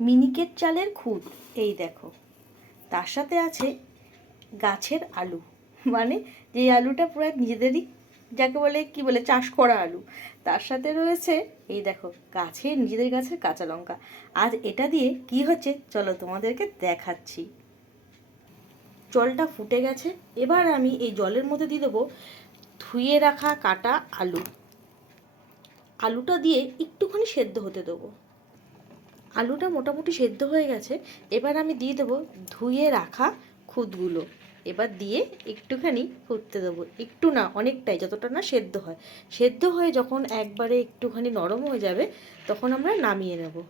মিনিকেট চালের খুদ এই দেখো। তার সাথে আছে গাছের আলু। মানে যে আলুটা পুরো নিজেদেরই যাকে বলে, কি বলে, চাষ করা আলু। তার সাথে রয়েছে, এই দেখো গাছের নিজেদের গাছের কাঁচা লঙ্কা। আজ এটা দিয়ে কি হচ্ছে? চলো তোমাদেরকে দেখাচ্ছি। জলটা ফুটে গেছে। এবার আমি এই জলের মধ্যে দিয়ে দেবো ধুয়ে রাখা কাটা আলু। আলুটা দিয়ে একটুখানি সেদ্ধ হতে দেবো। আলুটা মোটামুটি সেদ্ধ হয়ে গেছে। এবার আমি দিয়ে দেবো ধুয়ে রাখা খুদগুলো। এবার দিয়ে একটুখানি ফুটতে দেবো। একটু না, অনেকটাই, যতটা না সেদ্ধ হয়। সেদ্ধ হয়ে যখন একবারে একটুখানি নরম হয়ে যাবে, তখন আমরা নামিয়ে নেব।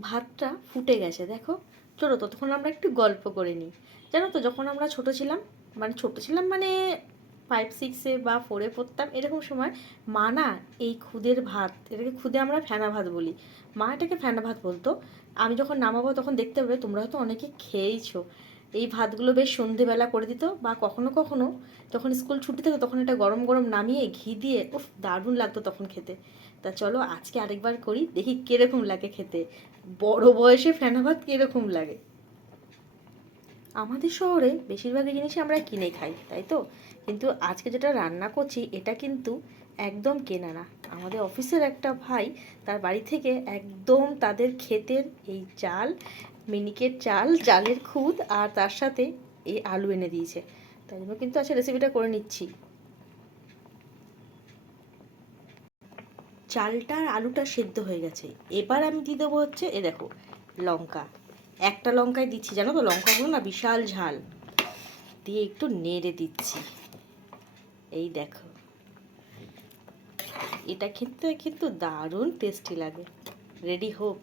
ভাতটা ফুটে গেছে, দেখো। চলো ততক্ষণ আমরা একটু গল্প করে নিই। জানো তো, যখন আমরা ছোট ছিলাম মানে ছোট ছিলাম মানে ফাইভ সিক্সে বা ফোরে পড়তাম, এরকম সময় মা না এই খুদের ভাত, এটাকে খুদে আমরা ফেনা ভাত বলি। মা এটাকে ফেনা ভাত বলতো। আমি যখন নামাবো তখন দেখতে পাবে তোমরা হয়তো অনেকে খেয়েইছো। এই ভাতগুলো বেশ সন্ধেবেলা করে দিত বা কখনো কখনো যখন স্কুল ছুটি থাকতো তখন এটা গরম গরম নামিয়ে ঘি দিয়ে, উফ, দারুণ লাগতো তখন খেতে। তা চলো আজকে আরেকবার করি, দেখি কীরকম লাগে খেতে। বড় বয়সে ফেনা ভাত কীরকম লাগে। আমাদের শহরে বেশিরভাগ জিনিসই আমরা কিনে খাই, তাই তো? কিন্তু আজকে যেটা রান্না করছি, এটা কিন্তু একদম কেনা না। আমাদের অফিসের একটা ভাই তার বাড়ি থেকে একদম তাদের ক্ষেতের এই চাল, মিনিকেট চাল, চালের খুদ আর তার সাথে এই আলু এনে দিয়েছে। তাই জন্য কিন্তু আজকে রেসিপিটা করে নিচ্ছি। চালটা আর আলুটা সেদ্ধ হয়ে গেছে। এবার আমি দিয়ে দেবো হচ্ছে, এ দেখো, লঙ্কা। একটা লঙ্কায় দিচ্ছি, জানো তো? লঙ্কাগুলো না বিশাল ঝাল। দিয়ে একটু নেড়ে দিচ্ছি। এই দেখো। এটা খেতে কিন্তু দারুণ টেস্টি লাগে। রেডি হোক।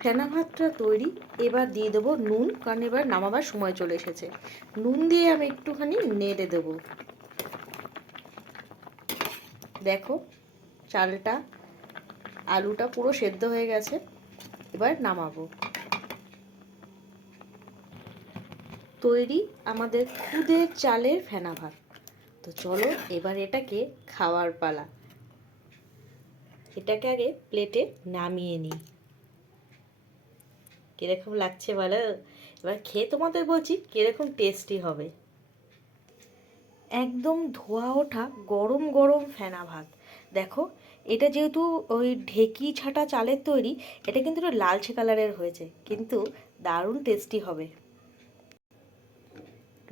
ফেনা ভাতটা তৈরি। এবার দিয়ে দেবো নুন, কারণ এবার নামাবার সময় চলে এসেছে। নুন দিয়ে আমি একটুখানি নেড়ে দেবো। দেখো, চালটা, আলুটা পুরো সেদ্ধ হয়ে গেছে। এবার নামাবো। তৈরি আমাদের খুদের চালের ফেনা ভাত। তো চলো এবার এটাকে খাওয়ার পালা। এটাকে আগে প্লেটে নামিয়ে নিই। কীরকম লাগছে বলো? এবার খেয়ে তোমাদের বলছি কীরকম টেস্টি হবে। একদম ধোয়া ওঠা গরম গরম ফেনা ভাত। দেখো, এটা যেহেতু ওই ঢেকি ছাটা চালের তৈরি, এটা কিন্তু একটু লালচে কালারের হয়েছে, কিন্তু দারুণ টেস্টি হবে।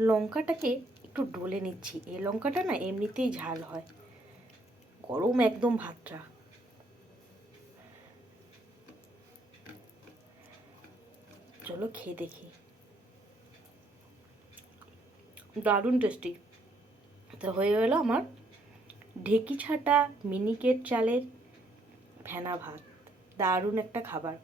লঙ্কাটাকে একটু ডলে নিচ্ছি, এই লঙ্কাটা না এমনিতেই ঝাল হয়, গরম একদম ভাতটা। চলো খেয়ে দেখি। দারুণ টেস্টি তো হয়ে গেলো আমার ঢেকি ছাটা মিনিকেট চালের ফেনা ভাত। দারুণ একটা খাবার।